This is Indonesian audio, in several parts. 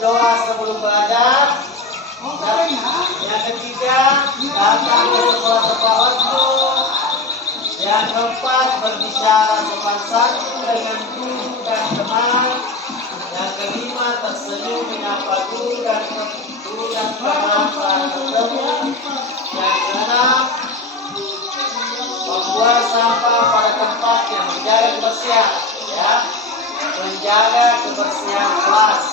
berdoa sebelum belajar. Yang ketiga, datang ke sekolah waktu. Yang keempat, berbicara sopan santun dengan guru dan teman. Yang kelima, tersenyum menyapa guru dan teman saat bertemu. Yang keenam, membuang sampah pada tempat yang menjaga kebersihan, ya, menjaga kebersihan kelas.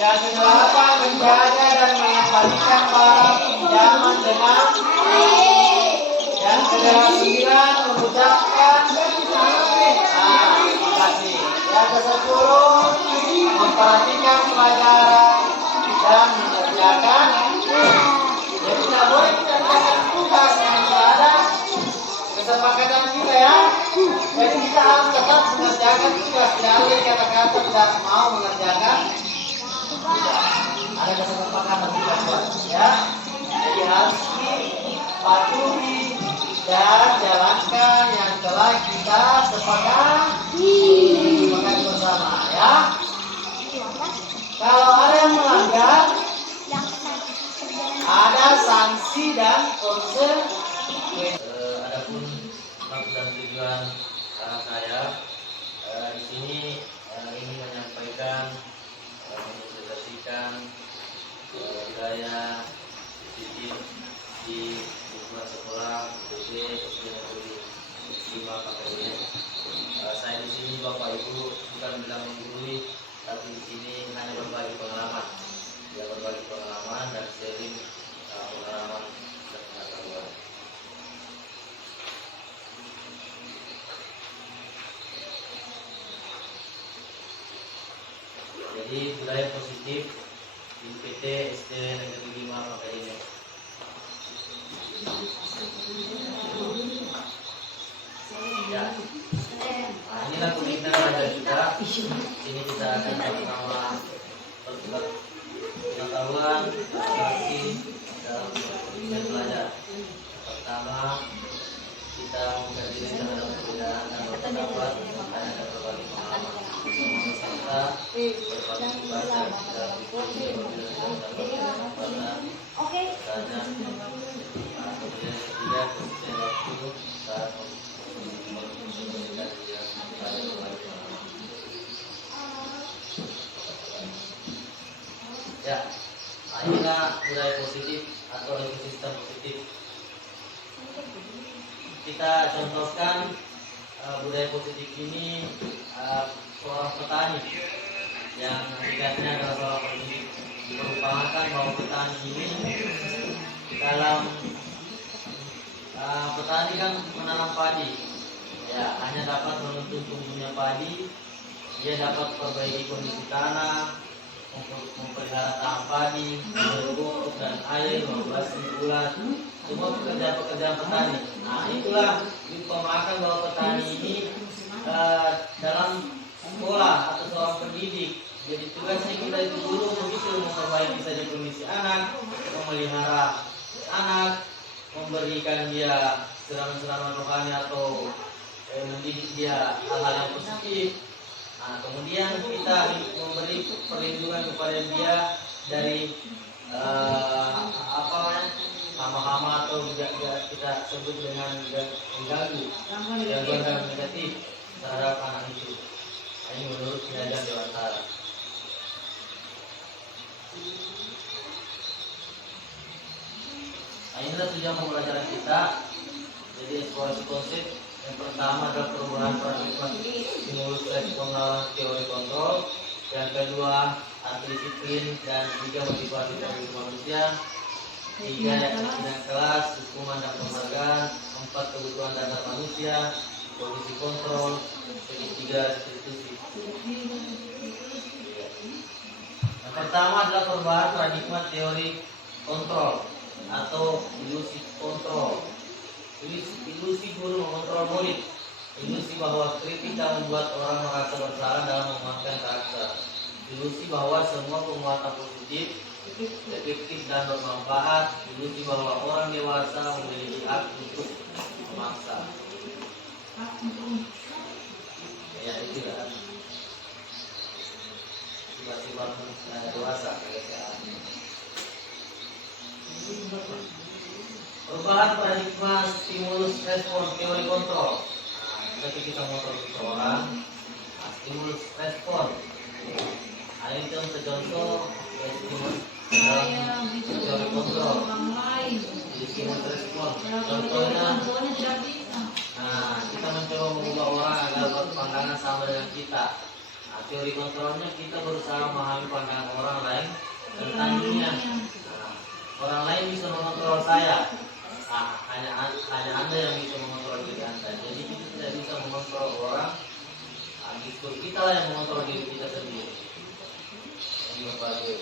Yang kedelapan, menjaga dan mengembalikan barang pinjaman dengan yang ke-9, mengucapkan terima kasih. Yang ke-10, memperhatikan pelajaran dan mengerjakan. Jadi tidak boleh kita melakukan tugas yang tidak ada kesepakatan kita, ya. Jadi kita harus tetap mengerjakan tugas. Tidak boleh kata-kata tidak mau mengerjakan. Ada kesepakatan juga, ya. Jadi harus dipatuhi dan jalankan yang telah kita sepakati bersama, ya. Kalau ada yang melanggar, ada sanksi dan konsekuensi. Adapun maksud dan tujuan saya di sini ingin menyampaikan, mengintegrasikan budaya sistem di lingkungan sekolah SD Negeri 5 KPN. Saya di sini Bapak Ibu bukan bilang menggurui, tapi di sini hanya berbagi pengalaman, ya, berbagi pengalaman dan sharing pengalaman dan pengetahuan. Jadi budaya positif di PT SD Negeri 5 KPN. Ya, inilah komitmen belajar kita. Ini kita akan sama-sama bertukar pengetahuan, interaksi dalam komitmen belajar. Pertama, kita mengkaji terhadap perbedaan dan berpendapat hanya ada berbagi pengalaman. Serta berpartisipasi dalam diskusi dan berpendapat. Kemudian ketiga, konsisten waktu saat ya, inilah budaya positif atau ekosistem positif. Kita contohkan budaya positif ini seorang petani yang hakikatnya adalah seorang pendidik. Merupakan bahwa petani ini dalam petani kan menanam padi, ya, hanya dapat menuntun tumbuhnya padi. Dia dapat perbaiki kondisi tanah, memelihara tanam padi, memberi pupuk dan air, membasmi ulat, semua pekerjaan petani. Nah, itulah diumpamakan bahwa petani ini dalam sekolah atau seorang pendidik. Jadi tugasnya kita itu guru begitu, memperbaiki saja kondisi anak, memelihara anak, memberikan dia serangan-serangan rohani atau mendidik dia hal-hal yang positif. Nah, kemudian kita memberi perlindungan kepada dia dari hama-hama atau kita sebut dengan mengganggu, gangguan negatif terhadap anak itu. Ini menurut pengajar Dewantara. Nah, inilah tujuan pembelajaran kita. Jadi eksplorasi konsep yang pertama adalah perubahan paradigma stimulus pengenalan teori kontrol. Yang kedua, arti disiplin, dan tiga, motivasi perilaku manusia. Tiga, keyakinan kelas, hukuman dan penghargaan. Empat, kebutuhan dasar manusia, posisi kontrol. Ketiga, restitusi. Yang pertama adalah perubahan paradigma teori kontrol. atau ilusi kontrol. Ilusi guru mengontrol murid. Ilusi bahwa kritika membuat orang merasa bersalah dalam menguatkan karakter. Ilusi bahwa semua penguatan positif, efektif dan bermanfaat. Ilusi bahwa orang dewasa memiliki hak untuk memaksa. Ya itu lah. Sifat-sifat dewasa. Perubahan paradigma stimulus respon teori kontrol. Ketika kita mengontrol seseorang, stimulus respon. Ini contoh stimulus dalam teori kontrol. Stimulus respon. Contohnya, kita mencoba mengubah orang agar berpandangan sama dengan kita. Teori kontrolnya kita berusaha memahami pandangan orang lain tentang dunia. Orang lain bisa mengontrol saya. Hanya Anda yang bisa mengontrol diri Anda. Jadi kita tidak bisa mengontrol orang. Justru kita lah yang mengontrol diri kita sendiri. Ini berbagai.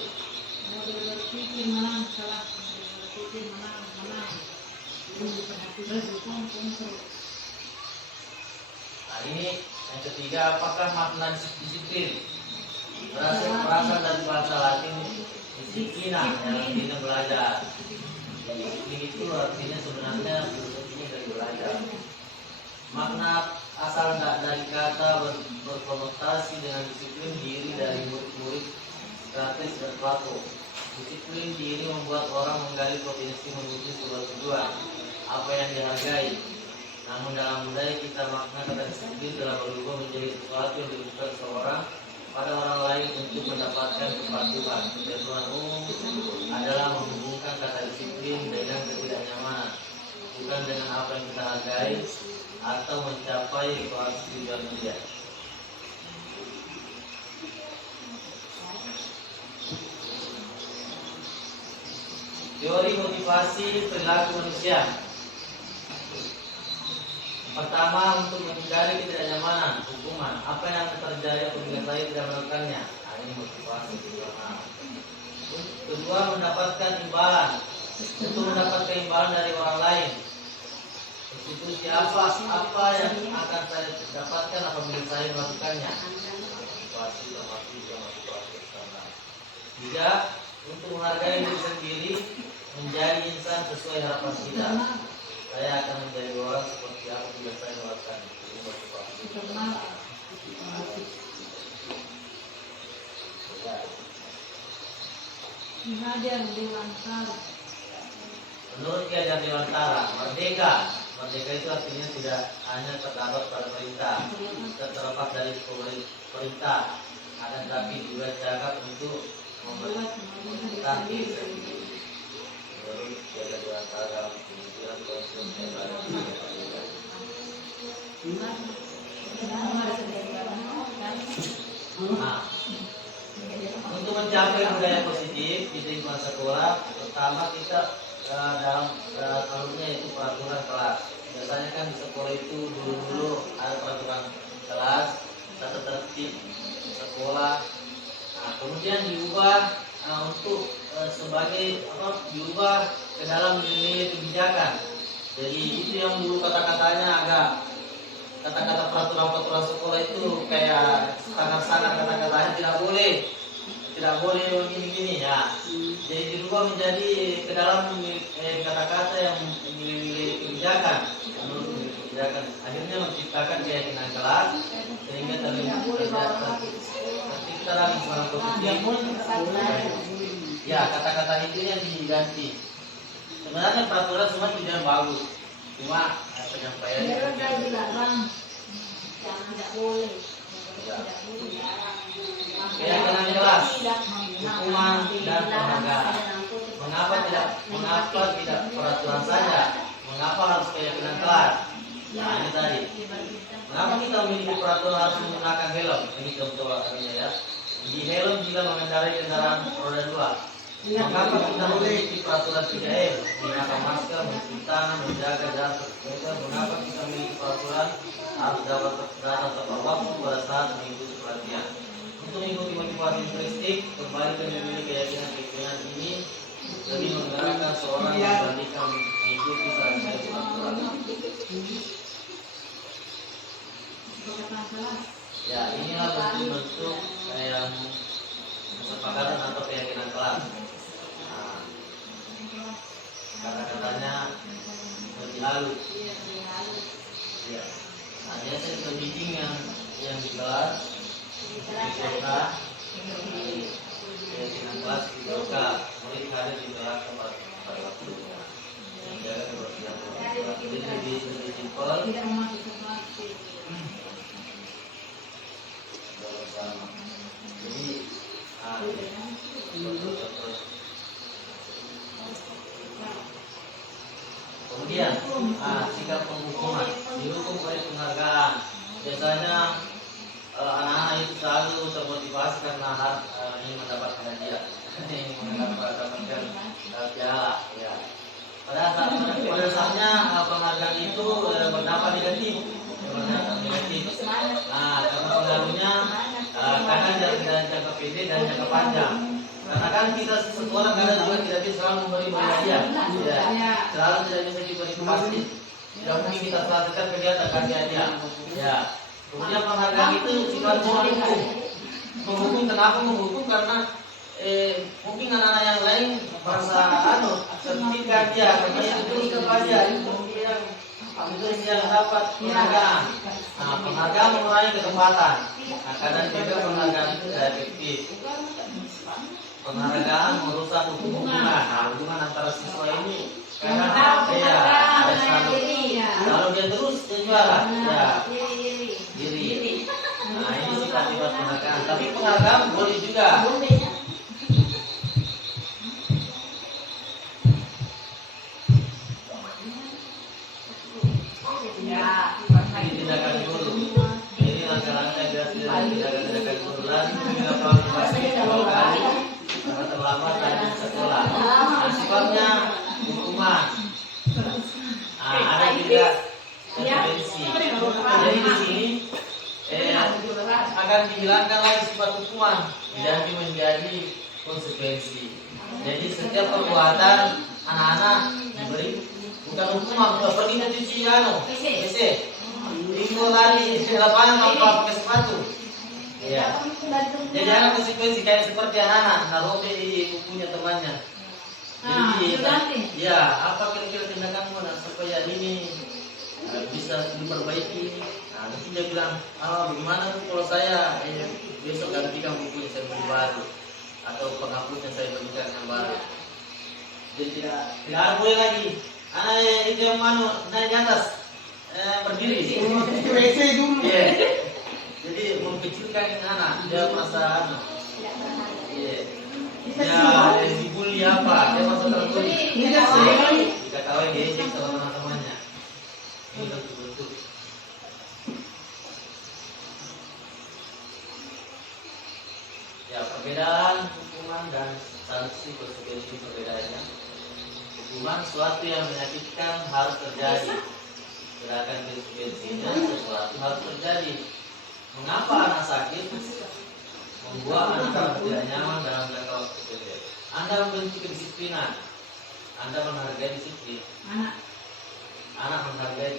Nah ini yang ketiga, apakah makna disiplin? Berasal dari bahasa Latin disiplina, yang artinya belajar. Disiplin itu artinya sebenarnya filosofinya dari belajar. Makna asal dari kata berkonotasi dengan disiplin diri dari murid-murid Sokrates dan Plato. Disiplin diri membuat orang menggali potensi menuju sebuah tujuan, apa yang dihargai. Namun dalam budaya kita makna kata disiplin telah berubah menjadi sesuatu yang dibutuhkan seorang pada orang lain untuk mendapatkan kepatuhan. Ketentuan umum adalah menghubungkan kata disiplin dengan ketidaknyamanan, bukan dengan apa yang kita hargai atau mencapai suatu tujuan dia. Teori motivasi perilaku manusia. Pertama, untuk menghindari ketidaknyamanan, hukuman. Apa yang akan terjadi apabila saya tidak melakukannya? Ini motivasi pertama. Kedua, mendapatkan imbalan. Untuk mendapatkan imbalan dari orang lain. Institusi apa yang akan saya dapatkan apabila saya melakukannya? Motivasi pertama. Tiga, untuk menghargai diri sendiri, menjadi insan sesuai harapan kita. Saya akan menjadi orang seperti apa bila saya melakukan ini. Motivasi. Menurut Ki Hajar Dewantara, merdeka itu artinya tidak hanya terdapat pada perintah, terlepas dari perintah, akan tetapi juga cakap untuk memerintah diri sendiri. Menurut Ki Hajar Dewantara dalam pemikiran untuk mencapai budaya positif di lingkungan sekolah, pertama kita dalam alurnya itu peraturan kelas. Biasanya kan di sekolah itu dulu ada peraturan kelas, tata tertib sekolah. Nah, kemudian diubah untuk sebagai diubah ke dalam nilai kebijakan. Jadi itu yang dulu kata-katanya agak kata-kata peraturan sekolah itu kayak sangat-sangat kata-katanya tidak boleh begini-gini ya. Jadi dirubah menjadi ke dalam kata-kata yang nilai-nilai kebijakan. Menurut nilai kebijakan akhirnya menciptakan keyakinan kelas sehingga tercipta dalam lingkungan positif. Ya, kata-kata itu yang diganti. Sebenarnya peraturan semua tidak bagus, cuma penyampaiannya tidak boleh. keyakinan jelas, hukuman dan penghargaan. Mengapa tidak peraturan saja? Mengapa harus keyakinan kelas? Nah ini tadi. Mengapa kita memiliki peraturan harus menggunakan helm? Ini contoh artinya ya. Di helm jika mengendarai kendaraan roda 2. Mengapa kita memiliki peraturan 3M? Menggunakan masker, mencuci tangan, menjaga jarak. Mengapa kita memiliki peraturan harus dapat datang tepat waktu pada saat mengikuti pelatihan? Untuk mengikuti motivasi intrinsik, kembali ke memiliki keyakinan ini lebih menggerakkan seorang dibandingkan mengikuti saja aturan. Ya, inilah bentuk-bentuk yang kesepakatan atau keyakinan kelas. Nah, kata-katanya lebih halus. Ya. Nah, biasanya itu meeting yang di kelas, di kota, keyakinan kelas di kota, murid hadir di kelas pada waktunya. Menjaga kebersihan. Jadi lebih simpel. Jadi kemudian sikap penghukuman dihukum oleh penghargaan. Biasanya anak-anak itu selalu termotivasi karena ingin mendapatkan hadiah, ingin mendapatkan piala. Ya. Pada saatnya penghargaan itu berdampak negatif. Karena pengaruhnya kadang dari jangka pendek dan jangka panjang. Karena kan kita sekolah kadang juga tidak bisa selalu memberi hadiah, ya. Selalu tidak bisa diberi pasti. Tidak mungkin kita perhatikan kegiatan kasih hadiah. Ya. Kemudian penghargaan itu sifatnya menghukum. Menghukum kenapa menghukum? Karena mungkin anak-anak yang lain merasa ketika dia kembali terus kepada itu yang dapat penghargaan. Penghargaan mengurangi ketepatan. Kadang juga penghargaan itu tidak efektif. Penghargaan merusak hubungan. Hubungan antara siswa ini karena kalau dia terus dia juara, ya diri. Ini sifat-sifat penghargaan. Tapi penghargaan boleh juga. Tindakan guru. Ini langkah-langkah biar tindakan guru lagi bila pasti dua kali karena terlambat dari sekolah. Sifatnya hukuman. Ada juga konsekuensi. Jadi di sini akan dihilangkan lagi sifat hukuman jadi menjadi konsekuensi. Jadi setiap perbuatan anak-anak diberi bukan hukuman, pergi ke cuci WC, itu lari di lapangan tanpa pakai sepatu. Ya. Jadi ada konsekuensi kayak seperti anak-anak naruh di bukunya temannya. Jadi, ya apa kira-kira tindakanmu supaya ini bisa diperbaiki? Nanti dia bilang, bagaimana kalau saya besok gantikan bukunya saya beli baru atau penghapusnya saya belikan yang baru. Jadi tidak boleh lagi. Itu yang naik di atas berdiri. Yeah. Jadi mengkecilkan anak dia merasa ya dibully apa dia masuk tertulis. Jika kawin diejek sama teman-temannya. Ini betul-betul. Ya, perbedaan hukuman dan sanksi konsekuensi perbedaannya. Hukuman suatu yang menyakitkan harus terjadi. Sedangkan konsekuensinya sesuatu harus terjadi. Mengapa anak sakit? Membuat anak tidak nyaman dalam jangka waktu pendek. Anda membentuk kedisiplinan. Anda menghargai disiplin. Anak menghargai